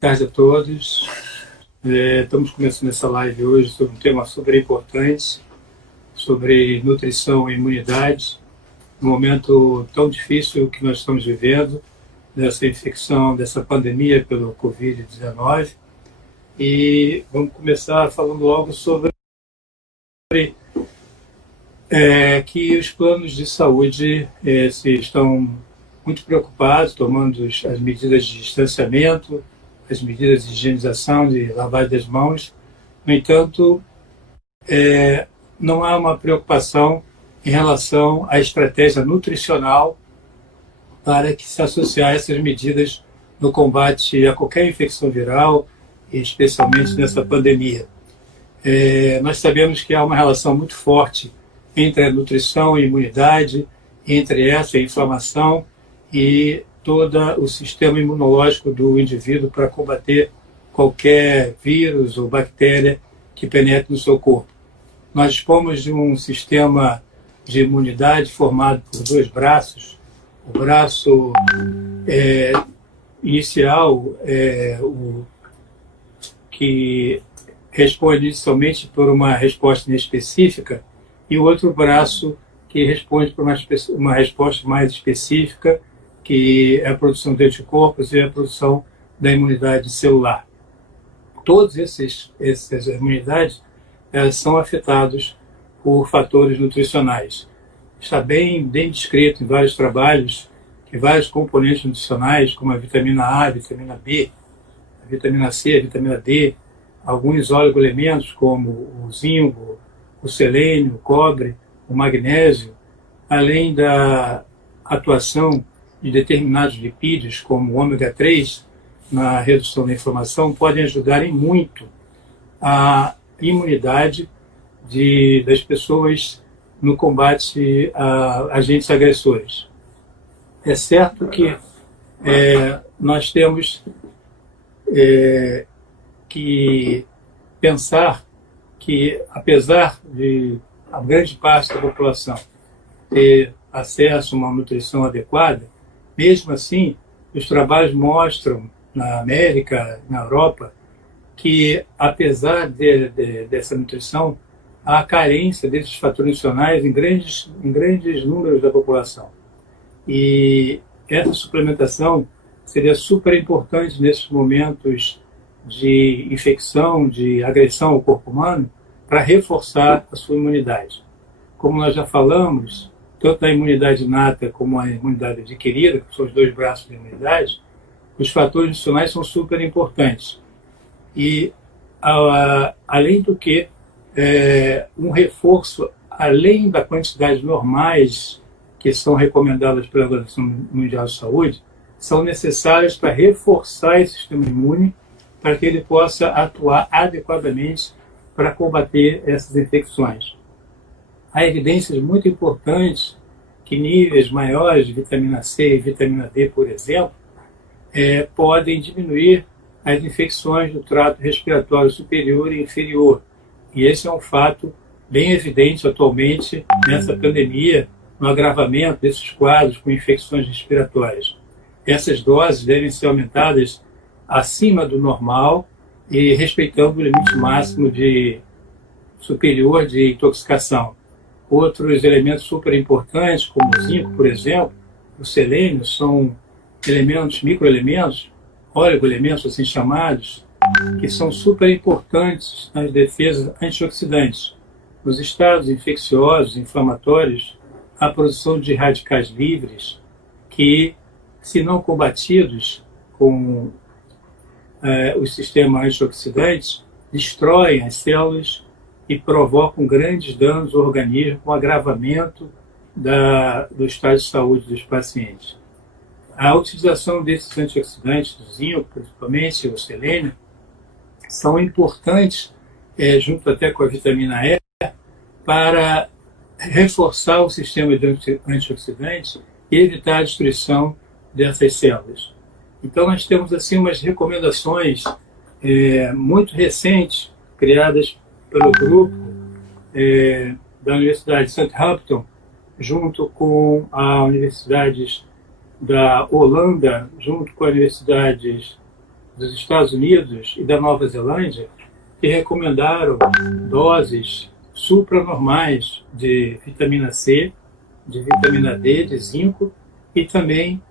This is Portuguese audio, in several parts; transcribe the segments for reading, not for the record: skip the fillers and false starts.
Tarde a todos. Estamos começando essa live hoje sobre um tema super importante, sobre nutrição e imunidade, um momento tão difícil que nós estamos vivendo, dessa infecção, dessa pandemia pelo Covid-19. E vamos começar falando logo sobre que os planos de saúde estão muito preocupados, tomando as medidas de distanciamento, as medidas de higienização, de lavagem das mãos. No entanto, não há uma preocupação em relação à estratégia nutricional para que se associar a essas medidas no combate a qualquer infecção viral, especialmente nessa pandemia. Nós sabemos que há uma relação muito forte entre a nutrição e a imunidade, entre essa e a inflamação e todo o sistema imunológico do indivíduo para combater qualquer vírus ou bactéria que penetre no seu corpo. Nós dispomos de um sistema de imunidade formado por dois braços. O braço inicial, o que responde inicialmente por uma resposta inespecífica, e o outro braço que responde por uma resposta mais específica, que é a produção de anticorpos e a produção da imunidade celular. Todas essas imunidades são afetados por fatores nutricionais. Está bem descrito em vários trabalhos que vários componentes nutricionais, como a vitamina A, a vitamina B, a vitamina C, a vitamina D, alguns oligoelementos como o zinco, o selênio, o cobre, o magnésio, além da atuação de determinados lipídios, como o ômega 3, na redução da inflamação, podem ajudar em muito a imunidade das pessoas no combate a agentes agressores. É certo que nós temos que pensar que, apesar de a grande parte da população ter acesso a uma nutrição adequada, mesmo assim, os trabalhos mostram, na América, na Europa, que, apesar dessa nutrição, há carência desses fatores nutricionais em grandes números da população. E essa suplementação seria super importante nesses momentos de infecção, de agressão ao corpo humano, para reforçar a sua imunidade. Como nós já falamos, tanto a imunidade inata como a imunidade adquirida, que são os dois braços da imunidade, os fatores nutricionais são super importantes. E, além do que, um reforço, além da quantidade normais que são recomendadas pela Organização Mundial de Saúde, são necessárias para reforçar esse sistema imune, para que ele possa atuar adequadamente para combater essas infecções. Há evidências muito importantes que níveis maiores de vitamina C e vitamina D, por exemplo, podem diminuir as infecções do trato respiratório superior e inferior. E esse é um fato bem evidente atualmente nessa pandemia, no agravamento desses quadros com infecções respiratórias. Essas doses devem ser aumentadas acima do normal e respeitando o limite máximo superior de intoxicação. Outros elementos super importantes, como o zinco, por exemplo, o selênio, são elementos, microelementos, oligoelementos assim chamados, que são super importantes nas defesas antioxidantes. Nos estados infecciosos, inflamatórios, a produção de radicais livres que, se não combatidos com os sistemas antioxidantes, destroem as células e provocam grandes danos ao organismo, com agravamento do estado de saúde dos pacientes. A utilização desses antioxidantes, do zinco, principalmente o selênio, são importantes, junto até com a vitamina E, para reforçar o sistema de antioxidantes e evitar a destruição dessas células. Então, nós temos assim umas recomendações muito recentes, criadas pelo grupo da Universidade de Southampton, junto com as universidades da Holanda, junto com as universidades dos Estados Unidos e da Nova Zelândia que recomendaram doses supranormais de vitamina C, de vitamina D, de zinco e também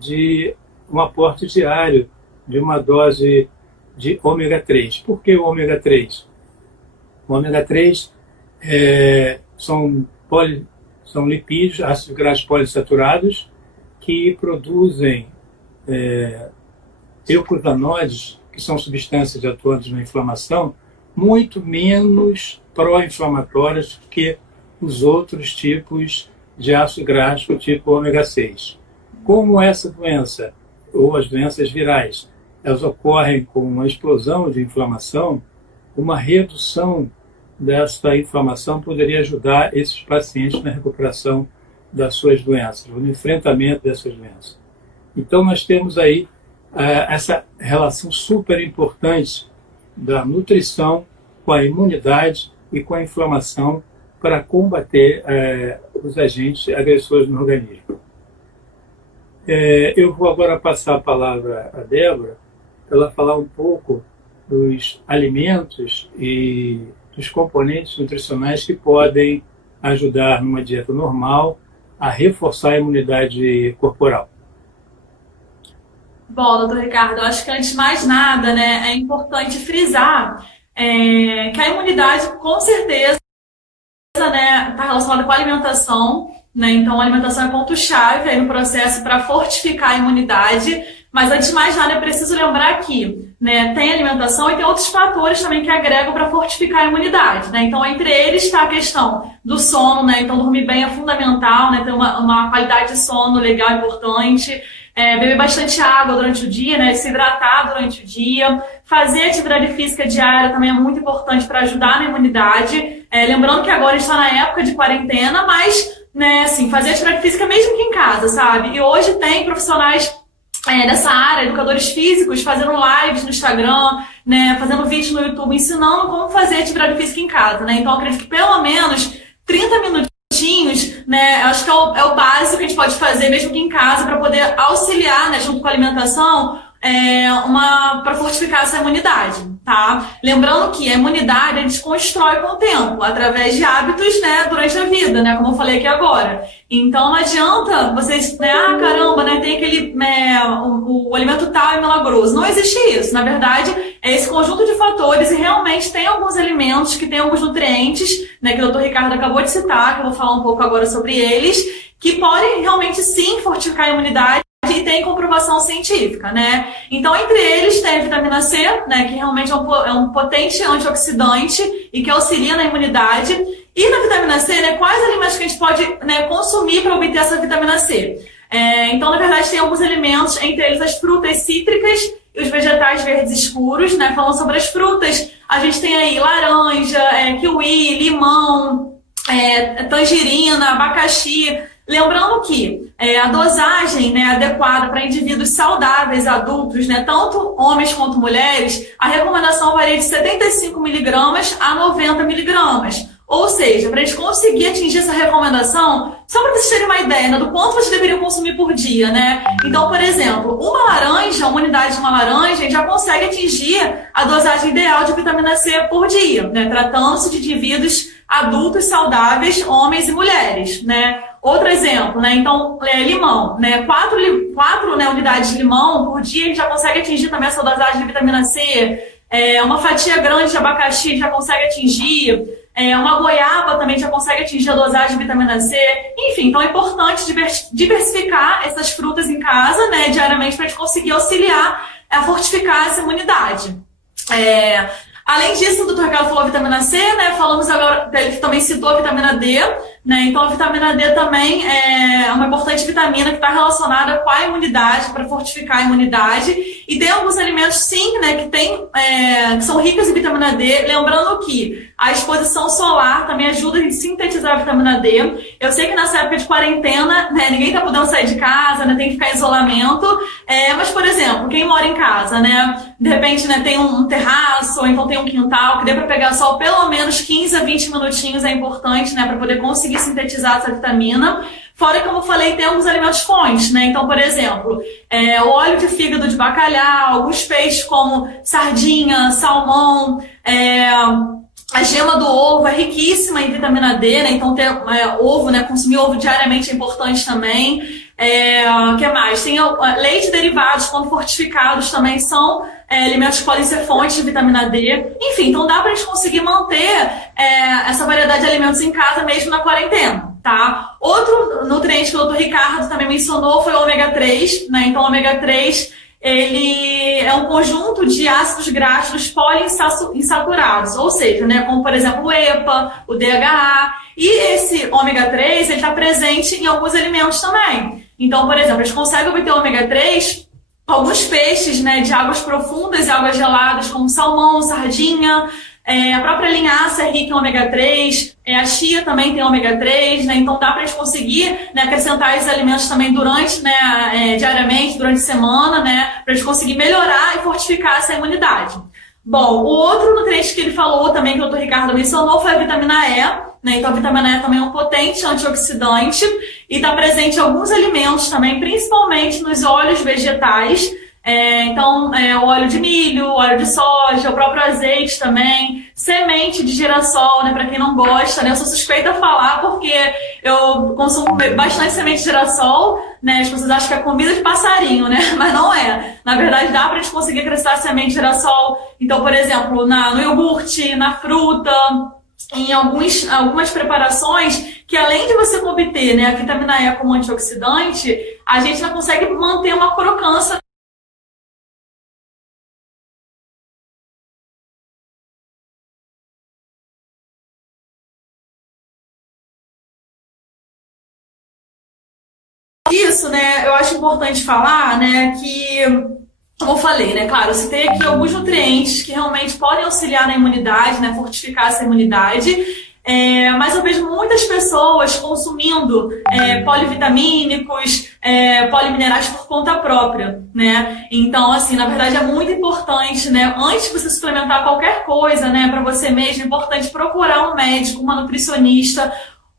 de um aporte diário de uma dose de ômega 3. Por que o ômega 3? O ômega 3 são lipídios, ácidos graxos poliinsaturados, que produzem eucosanoides, que são substâncias atuantes na inflamação, muito menos pró-inflamatórias que os outros tipos de ácido graxo, tipo ômega 6. Como essa doença, ou as doenças virais, elas ocorrem com uma explosão de inflamação, uma redução dessa inflamação poderia ajudar esses pacientes na recuperação das suas doenças, no enfrentamento dessas doenças. Então, nós temos aí essa relação super importante da nutrição com a imunidade e com a inflamação para combater os agentes agressores no organismo. Eu vou agora passar a palavra a Débora, para ela falar um pouco dos alimentos e dos componentes nutricionais que podem ajudar numa dieta normal a reforçar a imunidade corporal. Bom, doutor Ricardo, eu acho que antes de mais nada, né, é importante frisar que a imunidade, com certeza, né, está relacionada com a alimentação, né, então a alimentação é ponto-chave aí no processo para fortificar a imunidade, mas antes de mais nada é preciso lembrar que, né, tem alimentação e tem outros fatores também que agregam para fortificar a imunidade, né, então entre eles está a questão do sono, né, então dormir bem é fundamental, né, ter uma qualidade de sono legal, importante, beber bastante água durante o dia, né, se hidratar durante o dia, fazer atividade física diária também é muito importante para ajudar na imunidade, lembrando que agora está na época de quarentena, mas, né, assim, fazer atividade física mesmo que em casa, sabe, e hoje tem profissionais dessa área, educadores físicos, fazendo lives no Instagram, né, fazendo vídeos no YouTube, ensinando como fazer atividade física em casa, né, então acredito que pelo menos 30 minutinhos, né, acho que é o básico que a gente pode fazer mesmo que em casa para poder auxiliar, né, junto com a alimentação, para fortificar essa imunidade, tá? Lembrando que a imunidade a gente constrói com o tempo, através de hábitos, né, durante a vida, né, como eu falei aqui agora. Então não adianta vocês, né, caramba, né, tem aquele, o alimento tal é milagroso. Não existe isso. Na verdade, é esse conjunto de fatores e realmente tem alguns alimentos que têm alguns nutrientes, né, que o Dr. Ricardo acabou de citar, que eu vou falar um pouco agora sobre eles, que podem realmente sim fortificar a imunidade e tem comprovação científica, né? Então, entre eles tem a vitamina C, né, que realmente é um potente antioxidante e que auxilia na imunidade. E na vitamina C, né, quais alimentos que a gente pode, né, consumir para obter essa vitamina C? Então, na verdade, tem alguns alimentos, entre eles as frutas cítricas e os vegetais verdes escuros, né? Falando sobre as frutas, a gente tem aí laranja, kiwi, limão, tangerina, abacaxi. Lembrando que a dosagem, né, adequada para indivíduos saudáveis, adultos, né, tanto homens quanto mulheres, a recomendação varia de 75 miligramas a 90 miligramas. Ou seja, para a gente conseguir atingir essa recomendação, só para vocês terem uma ideia, né, do quanto vocês deveriam consumir por dia, né? Então, por exemplo, uma unidade de uma laranja, a gente já consegue atingir a dosagem ideal de vitamina C por dia, né? Tratando-se de indivíduos adultos saudáveis, homens e mulheres, né? Outro exemplo, né? Então, limão, né? 4 né, unidades de limão por dia, a gente já consegue atingir também essa dosagem de vitamina C. Uma fatia grande de abacaxi já consegue atingir. Uma goiaba também já consegue atingir a dosagem de vitamina C. Enfim, então é importante diversificar essas frutas em casa, né, diariamente, para a gente conseguir auxiliar a fortificar essa imunidade. Além disso, o Dr. Ricardo falou vitamina C, né? Falamos agora, ele também citou a vitamina D, né? Então a vitamina D também é uma importante vitamina que está relacionada com a imunidade, para fortificar a imunidade. E tem alguns alimentos, sim, né, que são ricos em vitamina D. Lembrando que a exposição solar também ajuda a sintetizar a vitamina D. Eu sei que nessa época de quarentena, né, ninguém está podendo sair de casa, né, tem que ficar em isolamento. Mas, por exemplo, quem mora em casa, né, de repente, né, tem um terraço, ou então tem um quintal, que dê para pegar sol pelo menos 15 a 20 minutinhos é importante, né, para poder conseguir conseguir sintetizar essa vitamina. Fora, como eu falei, tem alguns alimentos fontes, né? Então, por exemplo, o óleo de fígado de bacalhau, alguns peixes como sardinha, salmão, a gema do ovo é riquíssima em vitamina D, né? Então ter ovo, né? Consumir ovo diariamente é importante também. O que mais? Tem leite derivados, quando fortificados, também são alimentos que podem ser fontes de vitamina D. Enfim, então dá pra gente conseguir manter essa variedade de alimentos em casa mesmo na quarentena, tá? Outro nutriente que o Dr. Ricardo também mencionou foi o ômega 3, né? Então o ômega 3 ele é um conjunto de ácidos graxos poliinsaturados, ou seja, né, como por exemplo o EPA, o DHA, e esse ômega 3 ele está presente em alguns alimentos também. Então, por exemplo, a gente consegue obter o ômega 3 alguns peixes, né, de águas profundas e águas geladas, como salmão, sardinha, a própria linhaça é rica em ômega 3, a chia também tem ômega 3, né? Então dá pra gente conseguir, né, acrescentar esses alimentos também durante, né, diariamente, durante a semana, né, pra gente conseguir melhorar e fortificar essa imunidade. Bom, o outro nutriente que ele falou também, que o Dr. Ricardo mencionou, foi a vitamina E, né? Então a vitamina E também é um potente antioxidante e está presente em alguns alimentos também, principalmente nos óleos vegetais. Então, o óleo de milho, o óleo de soja, o próprio azeite também, semente de girassol, né, para quem não gosta, né, eu sou suspeita a falar porque eu consumo bastante semente de girassol, né, as pessoas acham que é comida de passarinho, né, mas não é. Na verdade, dá pra gente conseguir acrescentar semente de girassol, então, por exemplo, no iogurte, na fruta, em algumas preparações que além de você obter, né, a vitamina E como antioxidante, a gente já consegue manter uma crocância. Isso, né, eu acho importante falar, né, que, como eu falei, né, claro, eu citei aqui alguns nutrientes que realmente podem auxiliar na imunidade, né, fortificar essa imunidade, mas eu vejo muitas pessoas consumindo polivitamínicos, poliminerais por conta própria, né, então, assim, na verdade é muito importante, né, antes de você suplementar qualquer coisa, né, para você mesmo, é importante procurar um médico, uma nutricionista,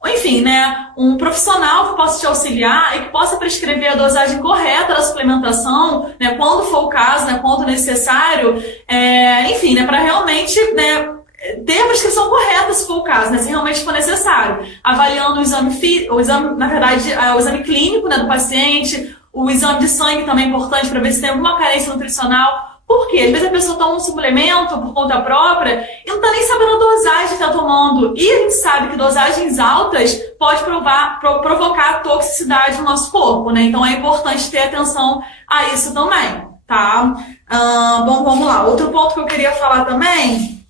enfim, né, um profissional que possa te auxiliar e que possa prescrever a dosagem correta da suplementação, né, quando for o caso, né, quando necessário, enfim, né, para realmente, né, ter a prescrição correta se for o caso, né, se realmente for necessário, avaliando o exame, na verdade, o exame clínico, né, do paciente, o exame de sangue também é importante para ver se tem alguma carência nutricional. Por quê? Às vezes a pessoa toma um suplemento por conta própria e não está nem sabendo a dosagem que está tomando. E a gente sabe que dosagens altas pode provocar toxicidade no nosso corpo, né? Então é importante ter atenção a isso também, tá? Bom, vamos lá. Outro ponto que eu queria falar também,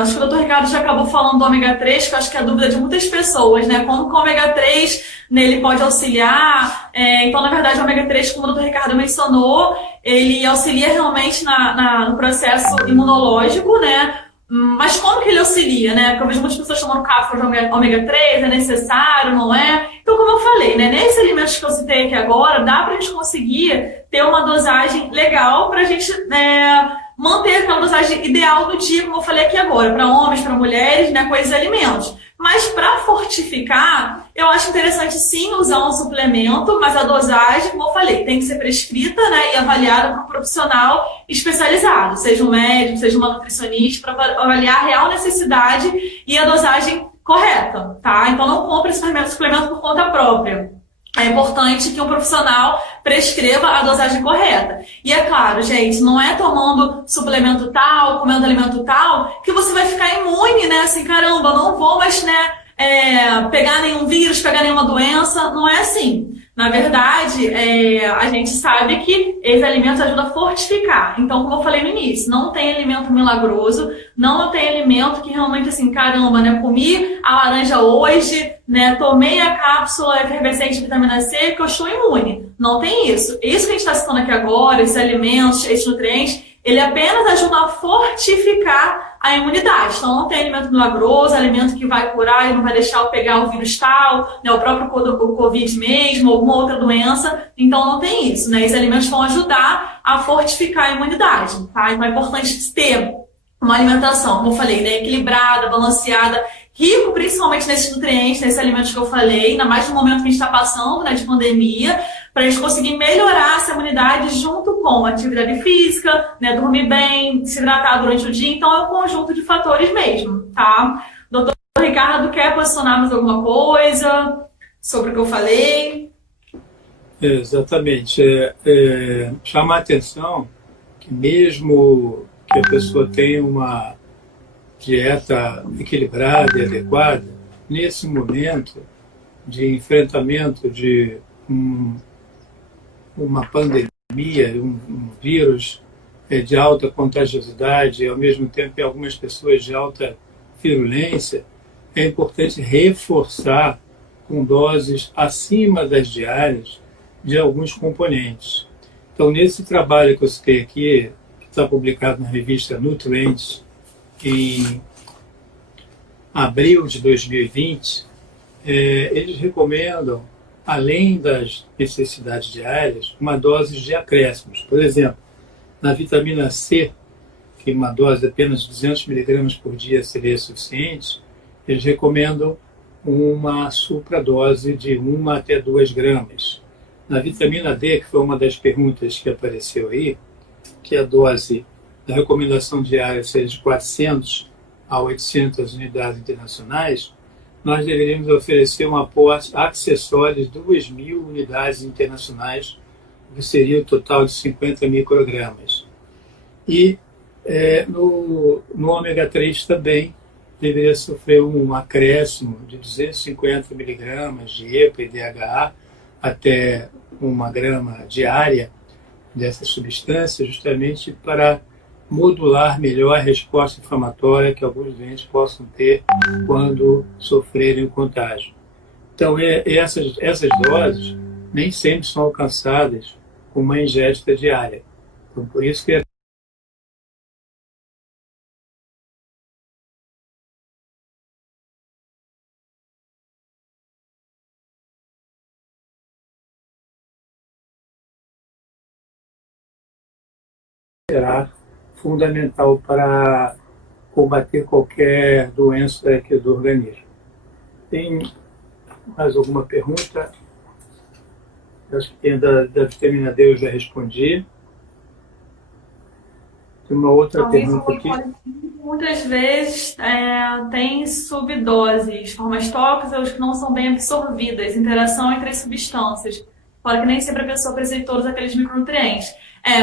acho que o Dr. Ricardo já acabou falando do ômega 3, que eu acho que é a dúvida de muitas pessoas, né? Como que o ômega 3 nele pode auxiliar? Então, na verdade, o ômega 3, como o Dr. Ricardo mencionou, ele auxilia realmente no processo imunológico, né? Mas como que ele auxilia, né? Porque eu vejo muitas pessoas tomando cápsulas de ômega 3, é necessário, não é? Então, como eu falei, né? Nesses alimentos que eu citei aqui agora, dá pra gente conseguir ter uma dosagem legal pra gente, manter aquela dosagem ideal do dia, como eu falei aqui agora, para homens, para mulheres, né, com esses alimentos. Mas para fortificar, eu acho interessante sim usar um suplemento, mas a dosagem, como eu falei, tem que ser prescrita, né, e avaliada por um profissional especializado, seja um médico, seja uma nutricionista, para avaliar a real necessidade e a dosagem correta, tá? Então não compre esse suplemento por conta própria. É importante que um profissional prescreva a dosagem correta. E é claro, gente, não é tomando suplemento tal, comendo alimento tal, que você vai ficar imune, né? Assim, caramba, não vou mais, né, pegar nenhum vírus, pegar nenhuma doença. Não é assim. Na verdade, a gente sabe que esses alimentos ajudam a fortificar. Então, como eu falei no início, não tem alimento milagroso, não tem alimento que realmente, assim, caramba, né, comi a laranja hoje, né, tomei a cápsula efervescente de vitamina C que eu estou imune. Não tem isso. Isso que a gente está citando aqui agora, esses alimentos, esses nutrientes, ele apenas ajuda a fortificar a imunidade. Então não tem alimento milagroso, alimento que vai curar e não vai deixar eu pegar o vírus tal, né, o próprio Covid mesmo, alguma outra doença. Então não tem isso, né? Esses alimentos vão ajudar a fortificar a imunidade, tá? Então é importante ter uma alimentação, como eu falei, né, equilibrada, balanceada, rico principalmente nesses nutrientes, nesses alimentos que eu falei, ainda mais no momento que a gente está passando, né, de pandemia, para a gente conseguir melhorar essa imunidade junto com atividade física, né, dormir bem, se hidratar durante o dia. Então é um conjunto de fatores mesmo, tá? Doutor Ricardo, quer posicionar mais alguma coisa sobre o que eu falei? Exatamente. Chamar a atenção que mesmo que a pessoa tenha uma dieta equilibrada e adequada, nesse momento de enfrentamento de uma pandemia, um vírus de alta contagiosidade, e ao mesmo tempo em algumas pessoas de alta virulência, é importante reforçar com doses acima das diárias de alguns componentes. Então, nesse trabalho que eu citei aqui, que está publicado na revista Nutrients, em abril de 2020, eles recomendam, além das necessidades diárias, uma dose de acréscimos. Por exemplo, na vitamina C, que uma dose de apenas 200 miligramas por dia seria suficiente, eles recomendam uma supradose de 1 até 2 gramas. Na vitamina D, que foi uma das perguntas que apareceu aí, que a dose da recomendação diária seja de 400 a 800 unidades internacionais, nós deveríamos oferecer um aporte acessório de 2.000 unidades internacionais, que seria o total de 50 microgramas. E no ômega 3 também deveria sofrer um acréscimo de 250 miligramas de EPA e DHA até 1 grama diária dessa substância, justamente para modular melhor a resposta inflamatória que alguns doentes possam ter quando sofrerem o contágio. Então, essas doses nem sempre são alcançadas com uma ingesta diária. Então, por isso que será fundamental para combater qualquer doença aqui do organismo. Tem mais alguma pergunta? Acho que tem da vitamina D, eu já respondi. Tem uma outra pergunta aqui. Muitas vezes tem subdoses, formas tóxicas que não são bem absorvidas, interação entre as substâncias. Fora que nem sempre a pessoa precisa de todos aqueles micronutrientes.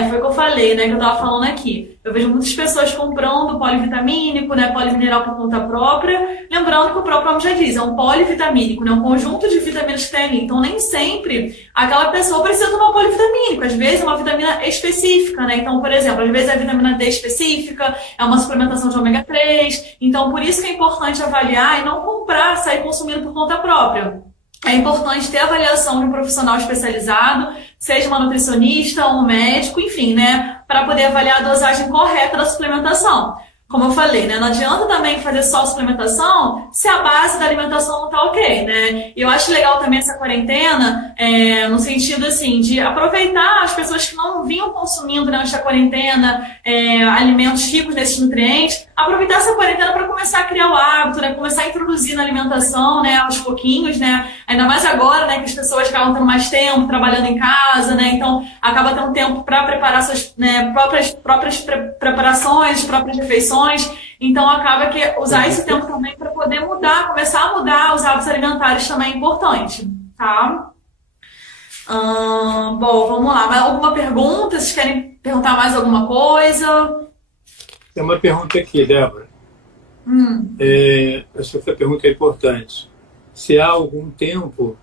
Foi o que eu falei, né, que eu estava falando aqui. Eu vejo muitas pessoas comprando polivitamínico, né, polimineral por conta própria. Lembrando que o próprio nome já diz, é um polivitamínico, né, um conjunto de vitaminas que tem ali. Então, nem sempre aquela pessoa precisa tomar polivitamínico. Às vezes é uma vitamina específica, né? Então, por exemplo, às vezes é a vitamina D específica, é uma suplementação de ômega 3. Então, por isso que é importante avaliar e não comprar, sair consumindo por conta própria. É importante ter a avaliação de um profissional especializado, seja uma nutricionista ou um médico, enfim, né, para poder avaliar a dosagem correta da suplementação. Como eu falei, né, não adianta também fazer só suplementação se a base da alimentação não tá ok, né? E eu acho legal também essa quarentena, no sentido, assim, de aproveitar as pessoas que não vinham consumindo durante a quarentena alimentos ricos nesses nutrientes, aproveitar essa quarentena para começar a criar o hábito, né, começar a introduzir na alimentação, né, aos pouquinhos, né? Ainda mais agora, né, que as pessoas acabam tendo mais tempo trabalhando em casa, né? Então, acaba tendo tempo para preparar suas, né, próprias preparações, próprias refeições. Então, acaba que usar esse tempo também para poder começar a mudar os hábitos alimentares também é importante, tá? Bom, vamos lá. Mais alguma pergunta? Vocês querem perguntar mais alguma coisa? Tem uma pergunta aqui, Débora. Essa pergunta é importante. Se há algum tempo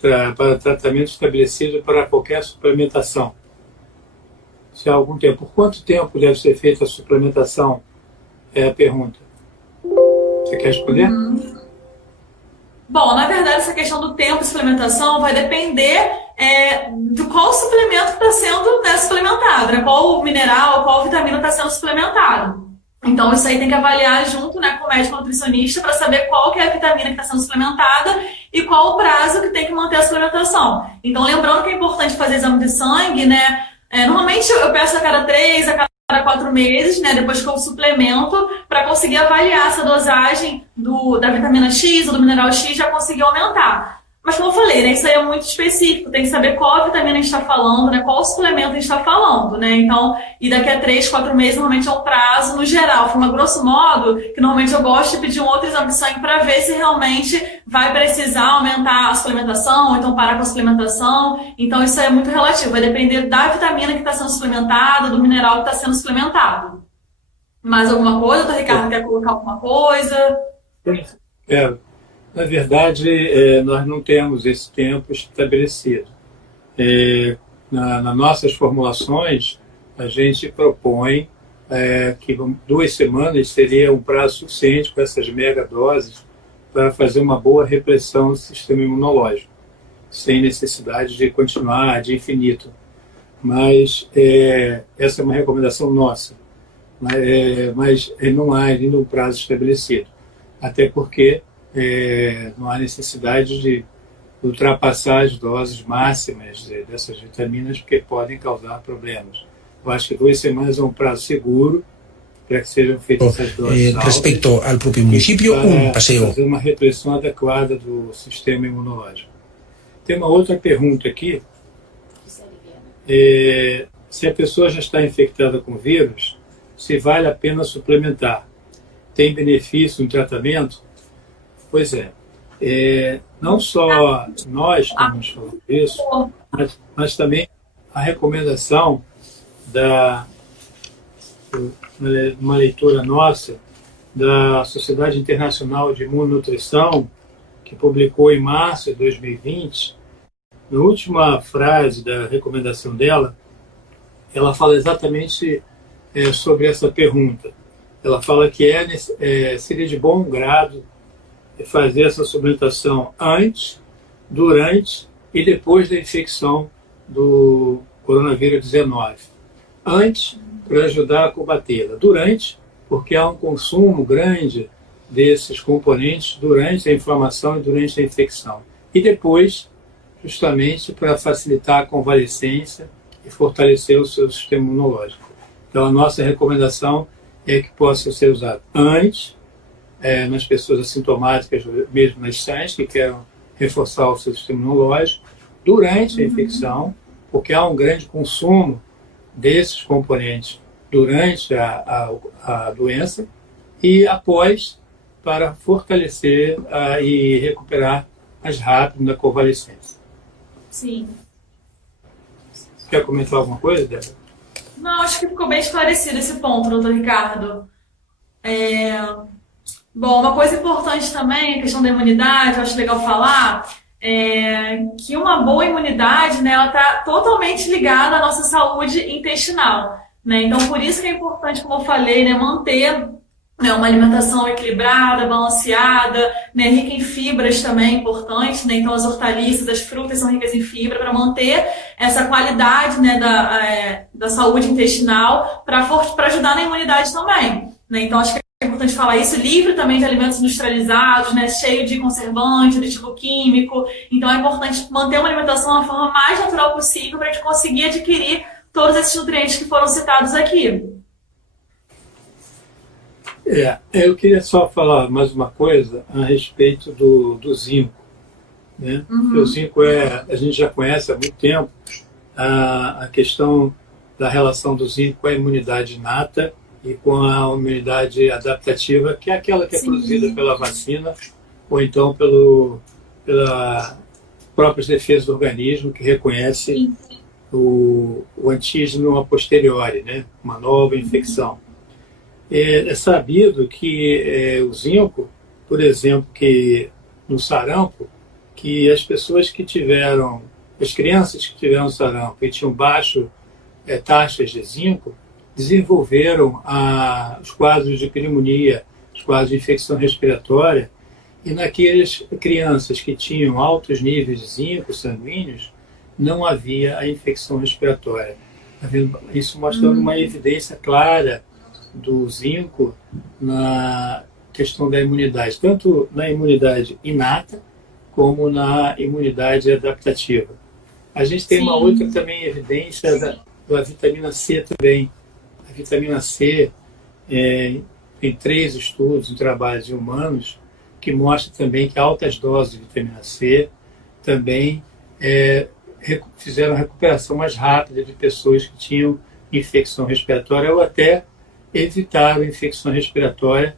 para tratamento estabelecido para qualquer suplementação? Se há algum tempo. Por quanto tempo deve ser feita a suplementação? É a pergunta. Você quer responder? Bom, na verdade, essa questão do tempo de suplementação vai depender de qual suplemento está sendo, né, suplementado, né? Qual mineral, qual vitamina está sendo suplementado. Então, isso aí tem que avaliar junto, né, com o médico nutricionista para saber qual que é a vitamina que está sendo suplementada e qual o prazo que tem que manter a suplementação. Então, lembrando que é importante fazer exame de sangue, né? Normalmente eu peço a cada 3, a cada cada 4 meses, né, depois que eu suplemento, para conseguir avaliar essa dosagem da vitamina X ou do mineral X, já conseguir aumentar. Mas como eu falei, né, isso aí é muito específico, tem que saber qual vitamina a gente está falando, né, qual suplemento a gente está falando, né, então, e daqui a 3, 4 meses, normalmente é um prazo, no geral, forma grosso modo, que normalmente eu gosto de pedir um outro exame de sangue para ver se realmente vai precisar aumentar a suplementação, ou então parar com a suplementação, então isso aí é muito relativo, vai depender da vitamina que está sendo suplementada, do mineral que está sendo suplementado. Mais alguma coisa, doutor Ricardo, quer colocar alguma coisa? Na verdade, nós não temos esse tempo estabelecido. Nas nossas formulações, a gente propõe que 2 semanas seria um prazo suficiente com essas megadoses para fazer uma boa repressão do sistema imunológico, sem necessidade de continuar de infinito. Mas essa é uma recomendação nossa, mas não há ainda um prazo estabelecido, até porque não há necessidade de ultrapassar as doses máximas dessas vitaminas, porque podem causar problemas. Eu acho que 2 semanas é um prazo seguro para que sejam feitas essas doses respecto al propio municipio, un paseo. Fazer uma repressão adequada do sistema imunológico. Tem uma outra pergunta aqui. Se a pessoa já está infectada com vírus, se vale a pena suplementar? Tem benefício no tratamento? Pois não só nós estamos falando isso, mas também a recomendação uma leitura nossa da Sociedade Internacional de Imunonutrição, que publicou em março de 2020, na última frase da recomendação dela, ela fala exatamente sobre essa pergunta. Ela fala que seria de bom grado fazer essa suplementação antes, durante e depois da infecção do coronavírus 19. Antes, para ajudar a combatê-la. Durante, porque há um consumo grande desses componentes durante a inflamação e durante a infecção. E depois, justamente para facilitar a convalescência e fortalecer o seu sistema imunológico. Então, a nossa recomendação é que possa ser usado antes, nas pessoas assintomáticas, mesmo nas SANs, que querem reforçar o seu sistema imunológico, durante a infecção, porque há um grande consumo desses componentes durante a doença, e após, para fortalecer e recuperar mais rápido na convalescência. Sim. Quer comentar alguma coisa, Débora? Não, acho que ficou bem esclarecido esse ponto, doutor Ricardo. Bom, uma coisa importante também, a questão da imunidade, eu acho legal falar, que uma boa imunidade, né, ela está totalmente ligada à nossa saúde intestinal, né? Então, por isso que é importante, como eu falei, né, manter, né, uma alimentação equilibrada, balanceada, né, rica em fibras também é importante, né? Então, as hortaliças, as frutas são ricas em fibra para manter essa qualidade, né, da saúde intestinal, para ajudar na imunidade também, né? Então, acho que é importante falar isso, livre também de alimentos industrializados, né, cheio de conservante, aditivo químico. Então é importante manter uma alimentação da forma mais natural possível para a gente conseguir adquirir todos esses nutrientes que foram citados aqui. Eu queria só falar mais uma coisa a respeito do zinco. Né? Porque o zinco a gente já conhece há muito tempo a questão da relação do zinco com a imunidade inata e com a imunidade adaptativa, que é aquela que é produzida pela vacina ou então pela própria defesa do organismo, que reconhece o antígeno a posteriori, né? Uma nova infecção. É sabido que o zinco, por exemplo, que no sarampo, que as pessoas que tiveram, as crianças que tiveram sarampo e tinham baixo taxas de zinco, desenvolveram os quadros de pneumonia, os quadros de infecção respiratória, e naquelas crianças que tinham altos níveis de zinco sanguíneos, não havia a infecção respiratória. Isso mostrando uma evidência clara do zinco na questão da imunidade, tanto na imunidade inata como na imunidade adaptativa. A gente tem uma outra também evidência da vitamina C também. A vitamina C, tem 3 estudos em trabalhos em humanos que mostram também que altas doses de vitamina C também fizeram a recuperação mais rápida de pessoas que tinham infecção respiratória ou até evitaram infecção respiratória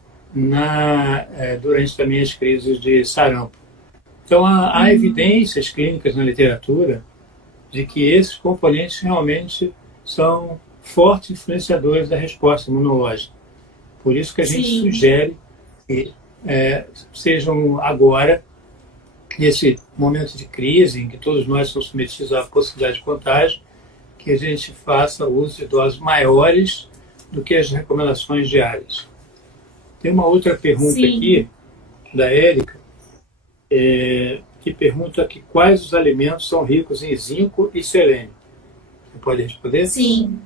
durante também as crises de sarampo. Então, há evidências clínicas na literatura de que esses componentes realmente são fortes influenciadores da resposta imunológica. Por isso que a gente sugere que sejam agora, nesse momento de crise, em que todos nós somos submetidos à possibilidade de contágio, que a gente faça uso de doses maiores do que as recomendações diárias. Tem uma outra pergunta aqui, da Érica, que pergunta que quais os alimentos são ricos em zinco e selênio. Você pode responder? Sim.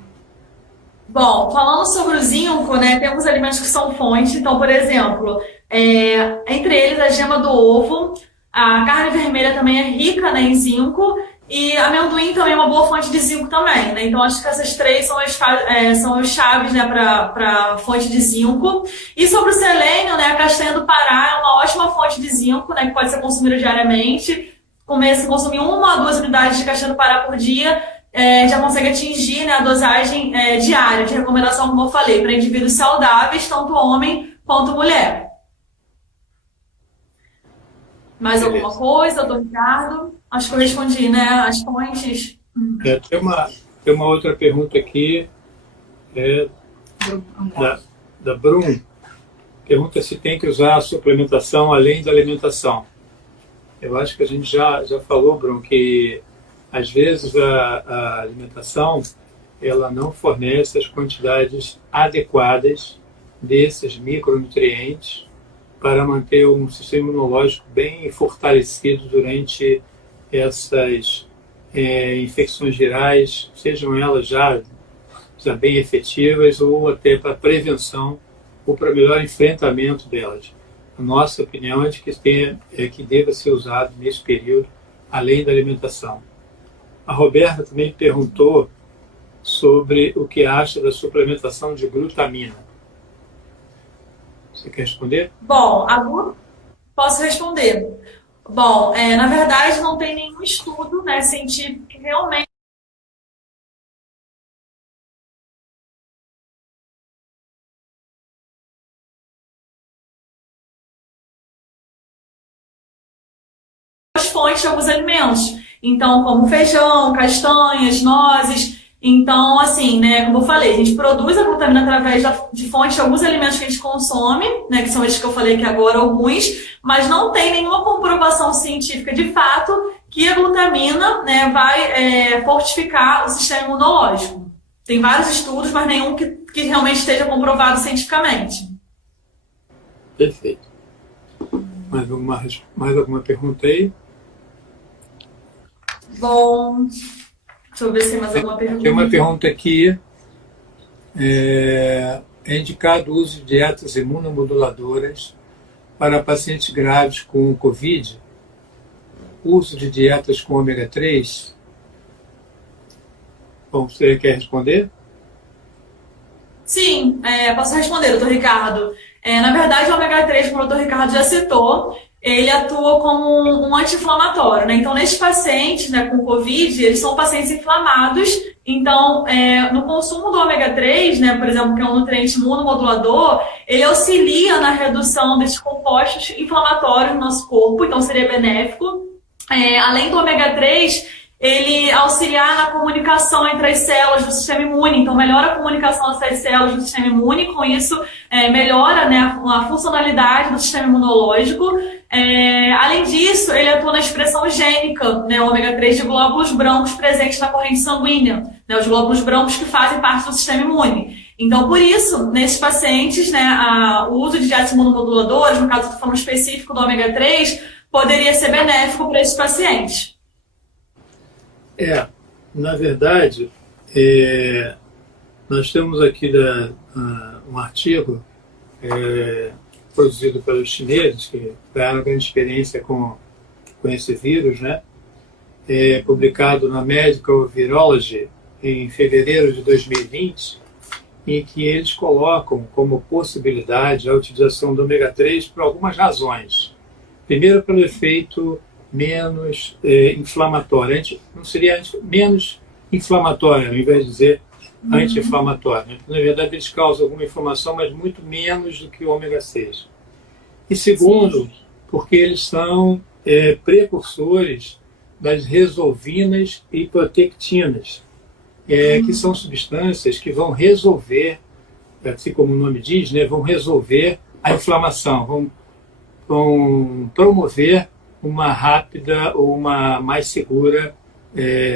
Bom, falando sobre o zinco, né, temos alimentos que são fonte. Então, por exemplo, entre eles a gema do ovo, a carne vermelha também é rica, né, em zinco, e amendoim também é uma boa fonte de zinco também, né? Então, acho que essas 3 são as chaves, né, para fonte de zinco. E sobre o selênio, né, a castanha do Pará é uma ótima fonte de zinco, né, que pode ser consumida diariamente. Consumir 1 a 2 unidades de castanha do Pará por dia, já consegue atingir, né, a dosagem diária de recomendação, como eu falei, para indivíduos saudáveis, tanto homem quanto mulher. Mais alguma coisa, doutor Ricardo? Acho que eu respondi, né? As fontes. Tem uma outra pergunta aqui, da Brum. Pergunta se tem que usar a suplementação além da alimentação. Eu acho que a gente já falou, Brum, que às vezes a alimentação ela não fornece as quantidades adequadas desses micronutrientes para manter um sistema imunológico bem fortalecido durante essas infecções virais, sejam elas já bem efetivas ou até para prevenção ou para melhor enfrentamento delas. A nossa opinião é de que deva ser usado nesse período, além da alimentação. A Roberta também perguntou sobre o que acha da suplementação de glutamina. Você quer responder? Bom, posso responder. Bom, na verdade não tem nenhum estudo, né, científico que realmente as fontes de alguns alimentos. Então, como feijão, castanhas, nozes. Então, assim, né, como eu falei, a gente produz a glutamina através de fontes de alguns alimentos que a gente consome, né, que são esses que eu falei aqui agora, alguns, mas não tem nenhuma comprovação científica de fato que a glutamina, né, vai fortificar o sistema imunológico. Tem vários estudos, mas nenhum que realmente esteja comprovado cientificamente. Perfeito. Mais alguma pergunta aí? Bom, deixa eu ver se tem mais alguma pergunta. Tem uma pergunta aqui. É indicado o uso de dietas imunomoduladoras para pacientes graves com Covid? Uso de dietas com ômega 3? Bom, você quer responder? Sim, posso responder, doutor Ricardo. Na verdade, o ômega 3, como o doutor Ricardo já citou, ele atua como um anti-inflamatório, né? Então, nesses pacientes, né, com Covid, eles são pacientes inflamados. Então, no consumo do ômega 3, né, por exemplo, que é um nutriente imunomodulador, ele auxilia na redução desses compostos inflamatórios no nosso corpo, então seria benéfico. Além do ômega 3, ele auxiliar na comunicação entre as células do sistema imune, então melhora a comunicação dessas células do sistema imune, com isso melhora, né, a funcionalidade do sistema imunológico. Além disso, ele atua na expressão gênica, né, o ômega 3 de glóbulos brancos presentes na corrente sanguínea, né, os glóbulos brancos que fazem parte do sistema imune. Então, por isso, nesses pacientes, né, o uso de dietas imunomoduladoras, no caso, estou falando específico do ômega 3, poderia ser benéfico para esses pacientes. Na verdade, nós temos aqui um artigo produzido pelos chineses, que ganharam grande experiência com esse vírus, né? Publicado na Medical Virology em fevereiro de 2020, em que eles colocam como possibilidade a utilização do ômega 3 por algumas razões. Primeiro, pelo efeito menos inflamatório. Não seria menos inflamatório, ao invés de dizer anti-inflamatório. Né? Na verdade, eles causam alguma inflamação, mas muito menos do que o ômega 6. E segundo, porque eles são precursores das resolvinas e protectinas, que são substâncias que vão resolver, assim como o nome diz, né, vão resolver a inflamação, vão promover uma rápida ou uma mais segura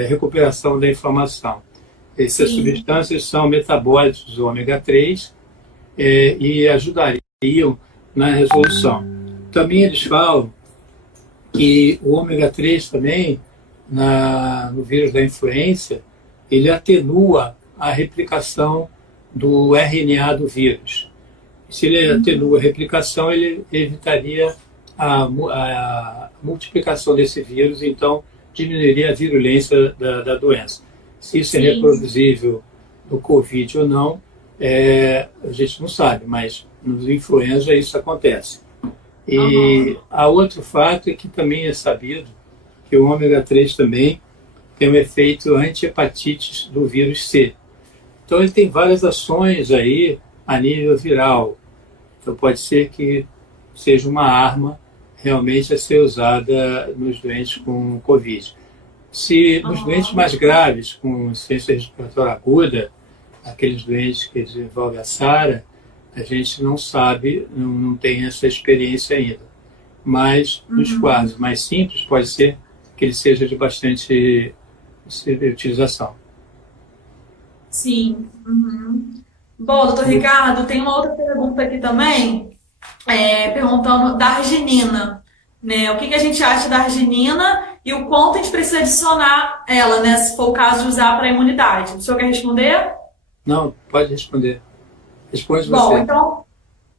recuperação da inflamação. Essas substâncias são metabólitos do ômega 3 e ajudariam na resolução. Também eles falam que o ômega 3 também, no vírus da influenza, ele atenua a replicação do RNA do vírus. Se ele atenua a replicação, ele evitaria a multiplicação desse vírus, então diminuiria a virulência da doença. Se isso é reproduzível no Covid ou não, a gente não sabe, mas nos influenza isso acontece. E há outro fato é que também é sabido que o ômega 3 também tem um efeito anti-hepatites do vírus C. Então ele tem várias ações aí a nível viral. Então pode ser que seja uma arma realmente a ser usada nos doentes com Covid. Se nos doentes mais graves, com insuficiência respiratória aguda, aqueles doentes que desenvolvem a SARA, a gente não sabe, não tem essa experiência ainda. Mas nos quadros mais simples, pode ser que ele seja de bastante utilização. Sim. Bom, doutor Ricardo, tem uma outra pergunta aqui também, perguntando da arginina. Né? O que a gente acha da arginina e o quanto a gente precisa adicionar ela, né, se for o caso de usar para a imunidade. O senhor quer responder? Não, pode responder. Responde você. Bom,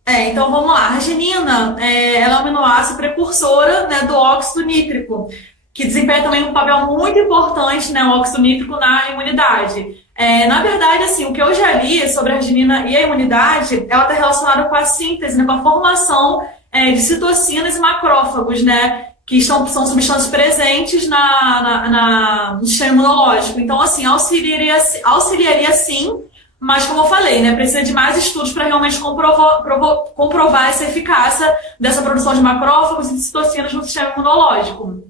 então vamos lá. A arginina, ela é um aminoácido precursora, né, do óxido nítrico, que desempenha também um papel muito importante, né, o óxido nítrico na imunidade. Na verdade, assim, o que eu já li sobre a arginina e a imunidade, ela está relacionada com a síntese, né, com a formação de citocinas e macrófagos, né, que são substâncias presentes no sistema imunológico. Então, assim, auxiliaria sim, mas como eu falei, né, precisa de mais estudos para realmente comprovar essa eficácia dessa produção de macrófagos e de citocinas no sistema imunológico.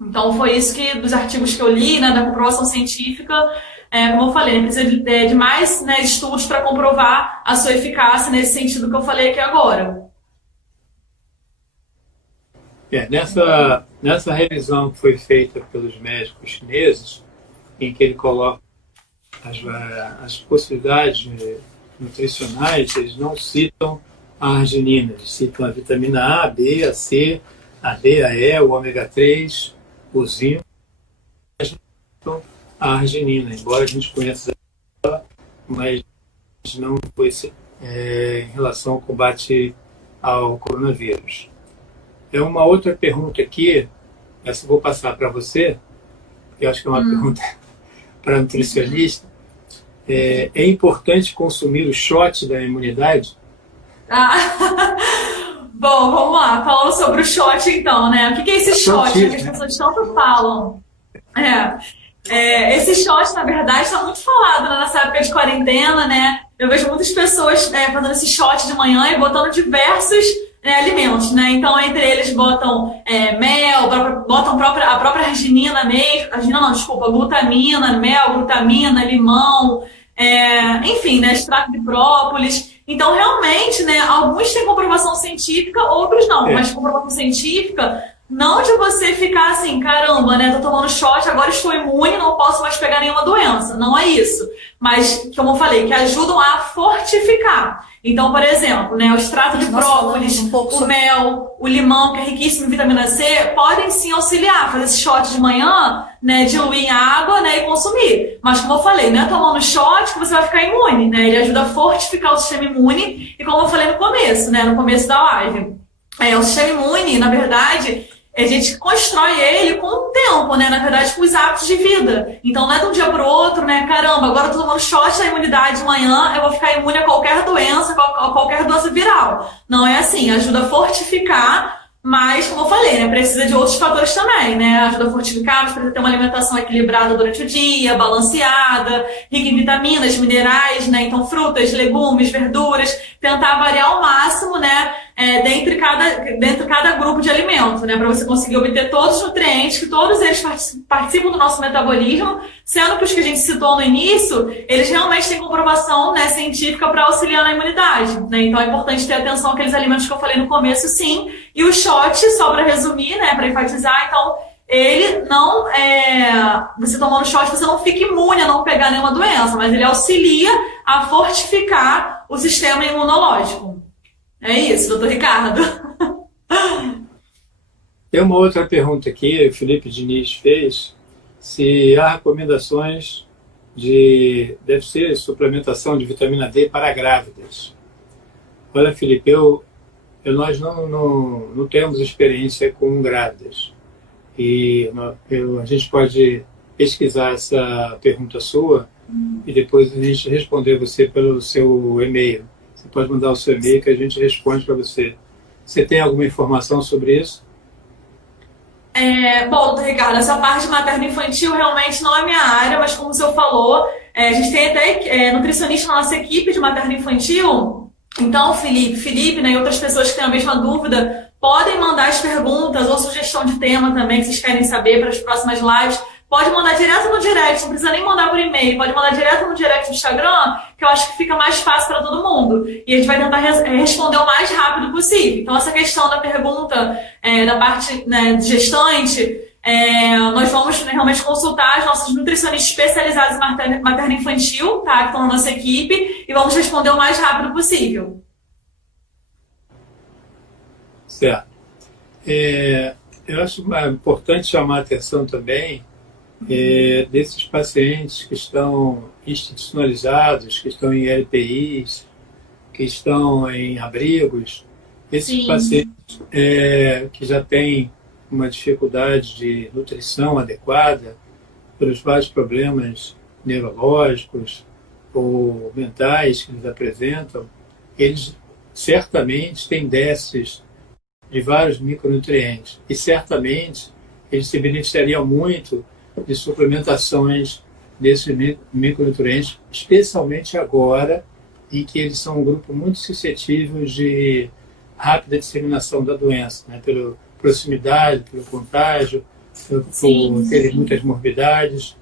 Então, foi isso dos artigos que eu li, né, da comprovação científica, como eu falei, precisa de mais, né, estudos para comprovar a sua eficácia nesse sentido que eu falei aqui agora. Nessa revisão que foi feita pelos médicos chineses, em que ele coloca as possibilidades nutricionais, eles não citam a arginina, eles citam a vitamina A, a B, a C, a D, a E, o ômega 3, o zinco, a arginina, embora a gente conheça ela, mas não foi em relação ao combate ao coronavírus. Uma outra pergunta aqui, essa eu vou passar para você, que eu acho que é uma pergunta para nutricionista. É importante consumir o shot da imunidade? Bom, vamos lá. Falando sobre o shot, então, né? O que é esse shot que as pessoas tanto falam? Esse shot, na verdade, está muito falado, né, nessa época de quarentena, né? Eu vejo muitas pessoas fazendo esse shot de manhã e botando diversos alimentos, né? Então, entre eles botam mel, botam a própria arginina mesmo, glutamina, mel, glutamina, limão, enfim, né? Extrato de própolis. Então, realmente, né? Alguns têm comprovação científica, outros não. Mas comprovação científica, não de você ficar assim, caramba, né? Tô tomando shot, agora estou imune, não posso mais pegar nenhuma doença. Não é isso. Mas, como eu falei, que ajudam a fortificar. Então, por exemplo, né, o extrato de própolis, o mel, o limão, que é riquíssimo em vitamina C, podem sim auxiliar, fazer esse shot de manhã, né, diluir em água, né, e consumir. Mas, como eu falei, não é tomando shot que você vai ficar imune, né? Ele ajuda a fortificar o sistema imune. E como eu falei no começo, né, no começo da live, o sistema imune, na verdade, a gente constrói ele com o tempo, né? Na verdade, com os hábitos de vida. Então, não é de um dia para o outro, né? Caramba, agora eu tô tomando shot da imunidade de manhã, eu vou ficar imune a qualquer doença, a qualquer doença viral. Não é assim, ajuda a fortificar, mas, como eu falei, né? Precisa de outros fatores também, né? Ajuda a fortificar, mas precisa ter uma alimentação equilibrada durante o dia, balanceada, rica em vitaminas, minerais, né? Então, frutas, legumes, verduras, tentar variar ao máximo, né? Dentro de cada grupo de alimento, né? Para você conseguir obter todos os nutrientes, que todos eles participam do nosso metabolismo, sendo que os que a gente citou no início, eles realmente têm comprovação, né, científica para auxiliar na imunidade, né? Então é importante ter atenção àqueles alimentos que eu falei no começo, sim. E o shot, só para resumir, né, para enfatizar, então, ele não você tomando shot, você não fica imune a não pegar nenhuma doença, mas ele auxilia a fortificar o sistema imunológico. É isso, doutor Ricardo. Tem uma outra pergunta aqui, o Felipe Diniz fez, se há recomendações deve ser suplementação de vitamina D para grávidas. Olha, Felipe, nós não temos experiência com grávidas. E a gente pode pesquisar essa pergunta sua e depois a gente responder você pelo seu e-mail. Você pode mandar o seu e-mail que a gente responde para você. Você tem alguma informação sobre isso? Bom, doutor Ricardo, essa parte de materno-infantil realmente não é minha área, mas como o senhor falou, a gente tem até nutricionista na nossa equipe de materno-infantil. Então, Felipe, né, e outras pessoas que têm a mesma dúvida, podem mandar as perguntas ou sugestão de tema também que vocês querem saber para as próximas lives. Pode mandar direto no direct, não precisa nem mandar por e-mail, pode mandar direto no direct do Instagram, que eu acho que fica mais fácil para todo mundo. E a gente vai tentar responder o mais rápido possível. Então, essa questão da pergunta da parte, né, de gestante, nós vamos, né, realmente consultar os nossos nutricionistas especializados em materno-infantil, tá, que estão na nossa equipe, e vamos responder o mais rápido possível. Certo. Eu acho importante chamar a atenção também desses pacientes que estão institucionalizados, que estão em LPIs, que estão em abrigos. Esses pacientes que já têm uma dificuldade de nutrição adequada pelos vários problemas neurológicos ou mentais que eles apresentam, eles certamente têm déficits de vários micronutrientes e certamente eles se beneficiariam muito de suplementações desses micronutrientes, especialmente agora em que eles são um grupo muito suscetível de rápida disseminação da doença, né? Pela proximidade, pelo contágio, por terem muitas morbidades.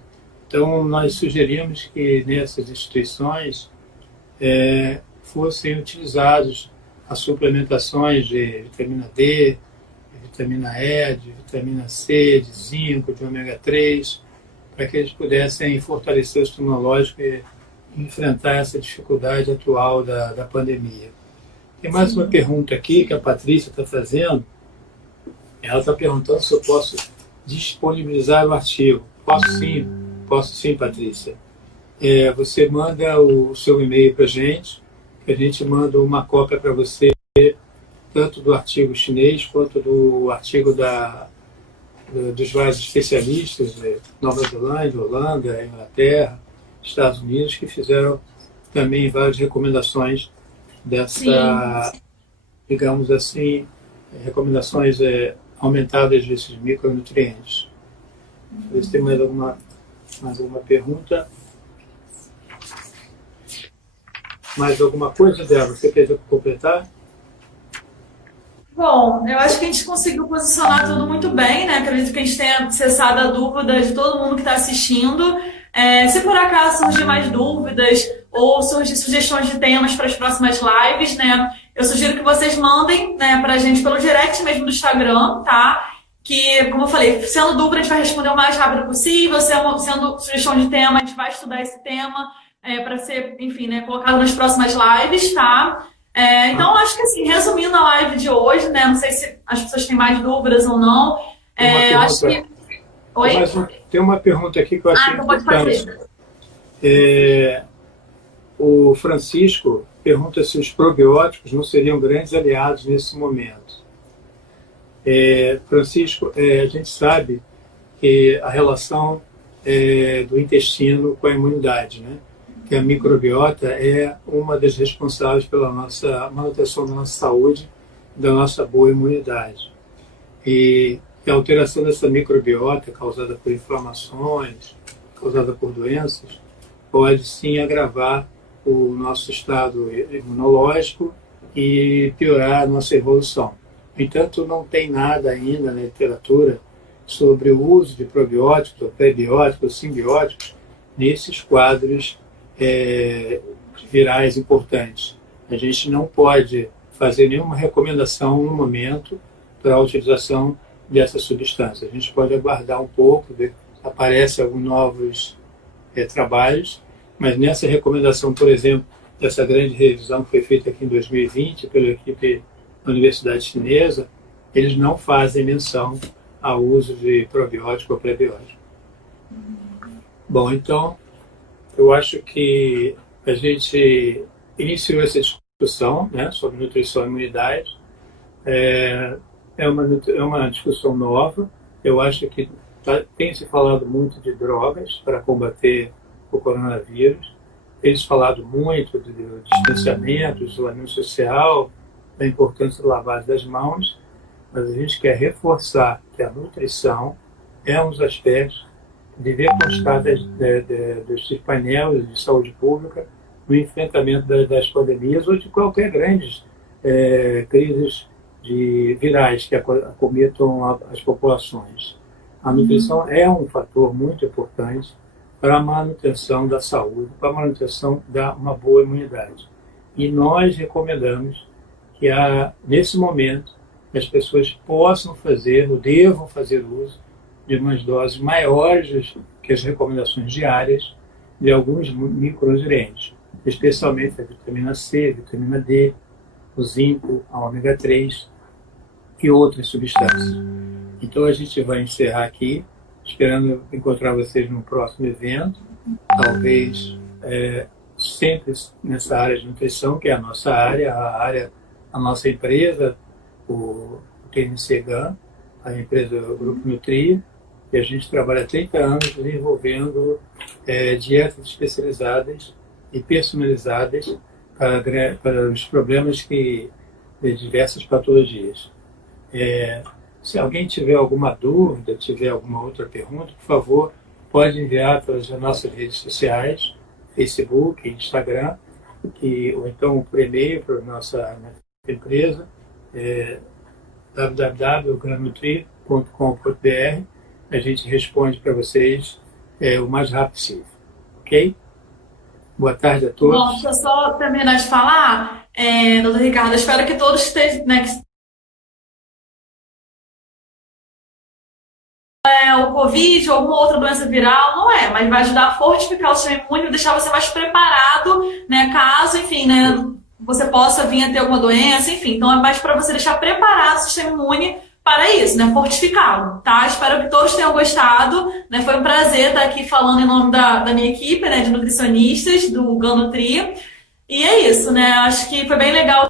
Então, nós sugerimos que nessas instituições fossem utilizados as suplementações de vitamina D, de vitamina E, de vitamina C, de zinco, de ômega 3, para que eles pudessem fortalecer o sistema imunológico e enfrentar essa dificuldade atual da pandemia. Tem mais uma pergunta aqui que a Patrícia está fazendo. Ela está perguntando se eu posso disponibilizar o artigo. Posso sim, Patrícia. Você manda o seu e-mail para a gente manda uma cópia para você, tanto do artigo chinês quanto do artigo dos vários especialistas de Nova Zelândia, Holanda, Inglaterra, Estados Unidos, que fizeram também várias recomendações dessa, digamos assim, recomendações aumentadas desses micronutrientes. Ver se tem mais alguma pergunta. Mais alguma coisa, Débora? Você quer completar? Bom, eu acho que a gente conseguiu posicionar tudo muito bem, né? Acredito que a gente tenha cessado a dúvida de todo mundo que está assistindo. Se por acaso surgir mais dúvidas ou surgir sugestões de temas para as próximas lives, né? Eu sugiro que vocês mandem, né, para a gente pelo direct mesmo do Instagram, tá? Que, como eu falei, sendo dúvida, a gente vai responder o mais rápido possível. Sendo sugestão de tema, a gente vai estudar esse tema para ser, enfim, né, colocado nas próximas lives, tá? Então, acho que assim, resumindo a live de hoje, né? Não sei se as pessoas têm mais dúvidas ou não. Acho que... Oi? Tem uma pergunta aqui que eu achei então importante. O Francisco pergunta se os probióticos não seriam grandes aliados nesse momento. Francisco, a gente sabe que a relação do intestino com a imunidade, né? Que a microbiota é uma das responsáveis pela nossa manutenção da nossa saúde, da nossa boa imunidade. E a alteração dessa microbiota, causada por inflamações, causada por doenças, pode sim agravar o nosso estado imunológico e piorar a nossa evolução. No entanto, não tem nada ainda na literatura sobre o uso de probióticos, ou prebióticos, ou simbióticos nesses quadros virais importantes. A gente não pode fazer nenhuma recomendação no momento para a utilização dessa substância. A gente pode aguardar um pouco, ver se aparecem alguns novos trabalhos, mas nessa recomendação, por exemplo, dessa grande revisão que foi feita aqui em 2020 pela equipe da Universidade Chinesa, eles não fazem menção ao uso de probiótico ou prebiótico. Bom, então, eu acho que a gente iniciou essa discussão, né, sobre nutrição e imunidade. É uma discussão nova. Eu acho que tem se falado muito de drogas para combater o coronavírus. Tem se falado muito de distanciamento, isolamento social, da importância da lavagem das mãos, mas a gente quer reforçar que a nutrição é um dos aspectos que deve constar desses painéis de saúde pública no enfrentamento das pandemias ou de qualquer grandes crises virais que acometam as populações. A nutrição é um fator muito importante para a manutenção da saúde, para a manutenção da uma boa imunidade. E nós recomendamos que, nesse momento, as pessoas possam fazer, ou devam fazer uso de umas doses maiores que as recomendações diárias de alguns micronutrientes, especialmente a vitamina C, a vitamina D, o zinco, a ômega 3 e outras substâncias. Então a gente vai encerrar aqui, esperando encontrar vocês no próximo evento, talvez sempre nessa área de nutrição, que é a nossa área, a nossa empresa, o TNC GAN, a empresa Grupo Nutri, e a gente trabalha há 30 anos desenvolvendo dietas especializadas e personalizadas para os problemas de diversas patologias. Se alguém tiver alguma dúvida, tiver alguma outra pergunta, por favor, pode enviar pelas nossas redes sociais, Facebook, Instagram, ou então por e-mail para a nossa empresa, www.granutri.com.br. A gente responde para vocês o mais rápido possível. Ok? Boa tarde a todos. Bom, deixa eu só terminar de falar, doutor Ricardo, eu espero que todos estejam, né, o Covid ou alguma outra doença viral, não mas vai ajudar a fortificar o sistema imune, deixar você mais preparado, né, caso, enfim, né, você possa vir a ter alguma doença, enfim. Então é mais para você deixar preparado o sistema imune para isso, né, fortificá-lo, tá? Espero que todos tenham gostado, né, foi um prazer estar aqui falando em nome da minha equipe, né, de nutricionistas, do GAN Nutri, e é isso, né, acho que foi bem legal